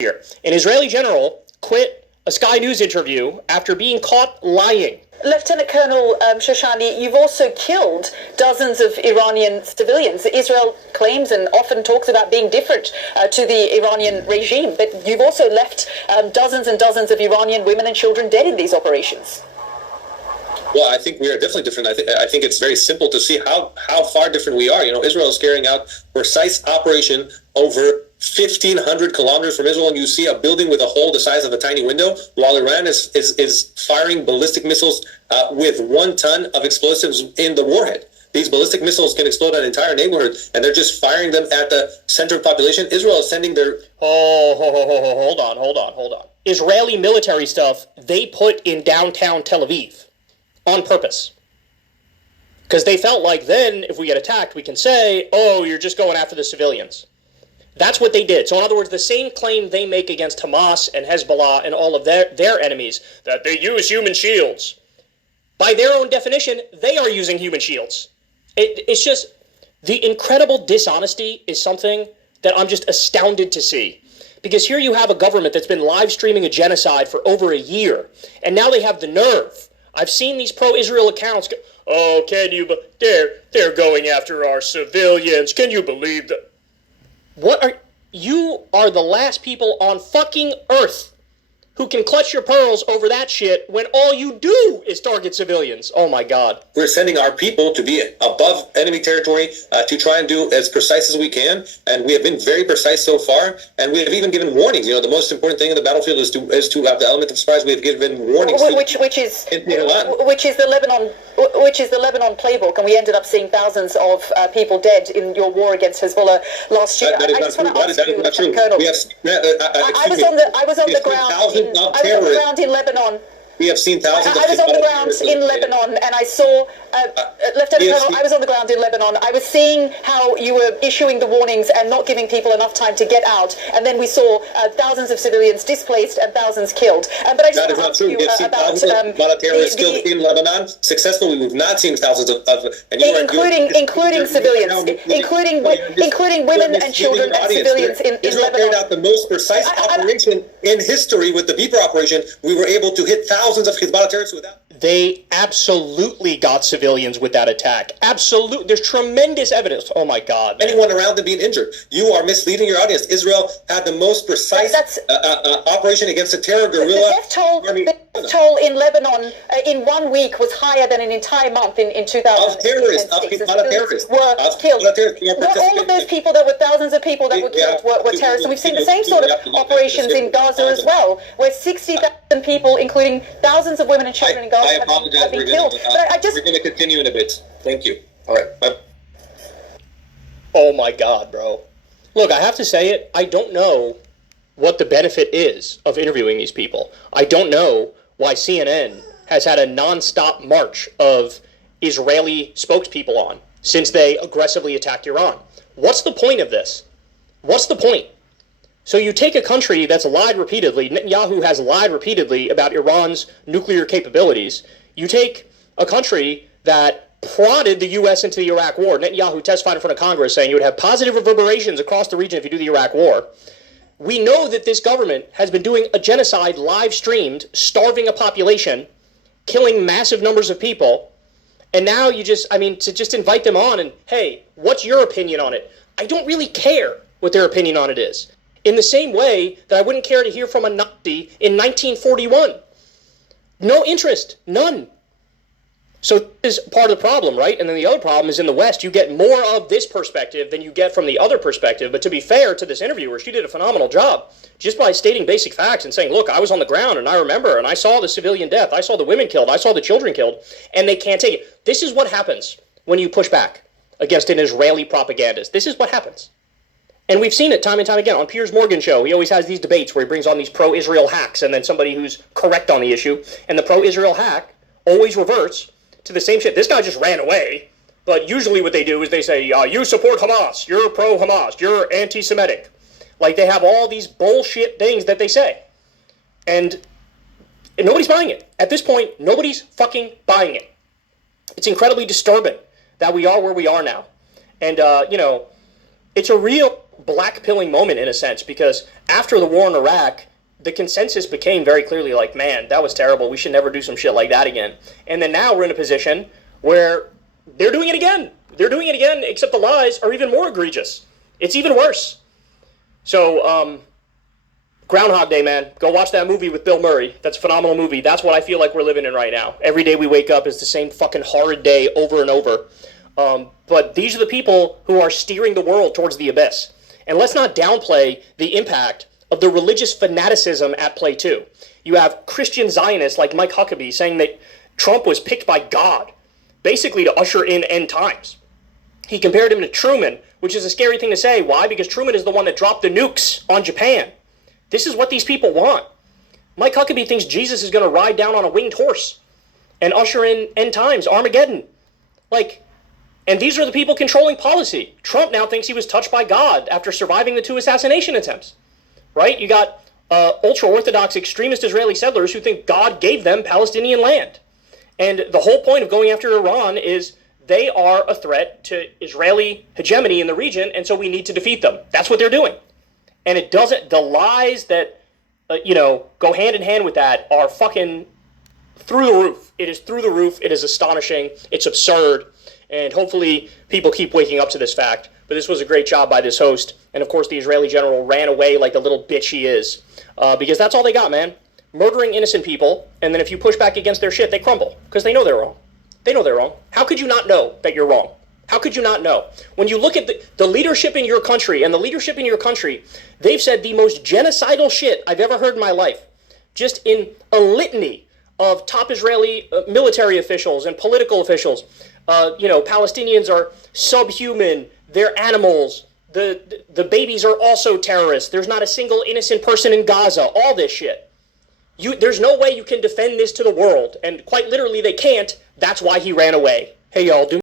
here. An Israeli general quit a Sky News interview after being caught lying. Lieutenant Colonel Shoshani, you've also killed dozens of Iranian civilians. Israel claims and often talks about being different to the Iranian regime, but you've also left dozens and dozens of Iranian women and children dead in these operations. Well, I think we are definitely different. I think it's very simple to see how far different we are. You know, Israel is carrying out precise operation over 1,500 kilometers from Israel, and you see a building with a hole the size of a tiny window, while Iran is firing ballistic missiles with 1 ton of explosives in the warhead. These ballistic missiles can explode an entire neighborhood, and they're just firing them at the center of population. Israel is sending their... Hold on. Israeli military stuff they put in downtown Tel Aviv on purpose. Because they felt like then, if we get attacked, we can say, oh, you're just going after the civilians. That's what they did. So in other words, the same claim they make against Hamas and Hezbollah and all of their enemies, that they use human shields. By their own definition, they are using human shields. It's just, the incredible dishonesty is something that I'm just astounded to see. Because here you have a government that's been live streaming a genocide for over a year, and now they have the nerve. I've seen these pro-Israel accounts go, oh, they're going after our civilians. Can you believe that? You are the last people on fucking earth who can clutch your pearls over that shit when all you do is target civilians. Oh my God. We're sending our people to be above enemy territory to try and do as precise as we can, and we have been very precise so far, and we have even given warnings. You know, the most important thing in the battlefield is to have the element of surprise. We have given warnings, which is the Lebanon playbook, and we ended up seeing thousands of people dead in your war against Hezbollah last year. That is not true. Colonel, I was on the ground. I was on the ground in Lebanon. We have seen thousands of... I was on the ground in Lebanon, and I saw, Lieutenant Colonel, I was on the ground in Lebanon. I was seeing how you were issuing the warnings and not giving people enough time to get out, and then we saw thousands of civilians displaced and thousands killed. But I just that is not true. We have seen thousands of terrorists killed in Lebanon. Successfully, we've not seen thousands of including civilians, including women and children and civilians in Israel Lebanon. carried out the most precise operation in history with the Viper operation. We were able to hit thousands of Hezbollah terrorists without... They absolutely got civilians with that attack. Absolutely. There's tremendous evidence. Oh my God. Anyone around them being injured. You are misleading your audience. Israel had the most precise operation against a terror guerrilla. The death toll in Lebanon in 1 week was higher than an entire month in 2000. Of terrorists, of Hezbollah terrorists. Were killed. Not all of those people, there were thousands of people that were killed were terrorists. And we've seen the same sort of operations in Gaza as well, where 60,000 people, including thousands of women and children in Gaza, I apologize. have been killed. We're going to continue in a bit. Thank you. All right. Bye. Oh my God, bro. Look, I have to say it. I don't know what the benefit is of interviewing these people. I don't know why CNN has had a nonstop march of Israeli spokespeople on since they aggressively attacked Iran. What's the point of this? What's the point? So you take a country that's lied repeatedly, Netanyahu has lied repeatedly about Iran's nuclear capabilities. You take a country that prodded the U.S. into the Iraq war. Netanyahu testified in front of Congress saying you would have positive reverberations across the region if you do the Iraq war. We know that this government has been doing a genocide live streamed, starving a population, killing massive numbers of people. And now you to just invite them on and, hey, what's your opinion on it? I don't really care what their opinion on it is. In the same way that I wouldn't care to hear from a Nazi in 1941. No interest. None. So this is part of the problem, right? And then the other problem is in the West, you get more of this perspective than you get from the other perspective. But to be fair to this interviewer, she did a phenomenal job just by stating basic facts and saying, look, I was on the ground and I remember and I saw the civilian death. I saw the women killed. I saw the children killed. And they can't take it. This is what happens when you push back against an Israeli propagandist. This is what happens. And we've seen it time and time again. On Piers Morgan's show, he always has these debates where he brings on these pro-Israel hacks and then somebody who's correct on the issue. And the pro-Israel hack always reverts to the same shit. This guy just ran away. But usually what they do is they say, you support Hamas, you're pro-Hamas, you're anti-Semitic. Like they have all these bullshit things that they say. And nobody's buying it. At this point, nobody's fucking buying it. It's incredibly disturbing that we are where we are now. And, it's a real black-pilling moment in a sense, because after the war in Iraq, the consensus became very clearly like, man, that was terrible. We should never do some shit like that again. And then now we're in a position where they're doing it again. They're doing it again, except the lies are even more egregious. It's even worse. So, Groundhog Day, man. Go watch that movie with Bill Murray. That's a phenomenal movie. That's what I feel like we're living in right now. Every day we wake up is the same fucking horrid day over and over. But these are the people who are steering the world towards the abyss. And let's not downplay the impact of the religious fanaticism at play too. You have Christian Zionists like Mike Huckabee saying that Trump was picked by God, basically to usher in end times. He compared him to Truman, which is a scary thing to say. Why? Because Truman is the one that dropped the nukes on Japan. This is what these people want. Mike Huckabee thinks Jesus is going to ride down on a winged horse and usher in end times, Armageddon. And these are the people controlling policy. Trump now thinks he was touched by God after surviving the 2 assassination attempts, right? You got ultra-Orthodox extremist Israeli settlers who think God gave them Palestinian land. And the whole point of going after Iran is they are a threat to Israeli hegemony in the region, and so we need to defeat them. That's what they're doing. And it doesn't, the lies that, go hand in hand with that are fucking through the roof. It is through the roof. It is astonishing. It's absurd. And hopefully people keep waking up to this fact. But this was a great job by this host. And of course the Israeli general ran away like the little bitch he is. Because that's all they got, man. Murdering innocent people. And then if you push back against their shit, they crumble. Because they know they're wrong. They know they're wrong. How could you not know that you're wrong? How could you not know? When you look at the leadership in your country, and the leadership in your country, they've said the most genocidal shit I've ever heard in my life. Just in a litany of top Israeli military officials and political officials. Palestinians are subhuman. They're animals. The babies are also terrorists. There's not a single innocent person in Gaza. All this shit. There's no way you can defend this to the world. And quite literally, they can't. That's why he ran away. Hey, y'all, do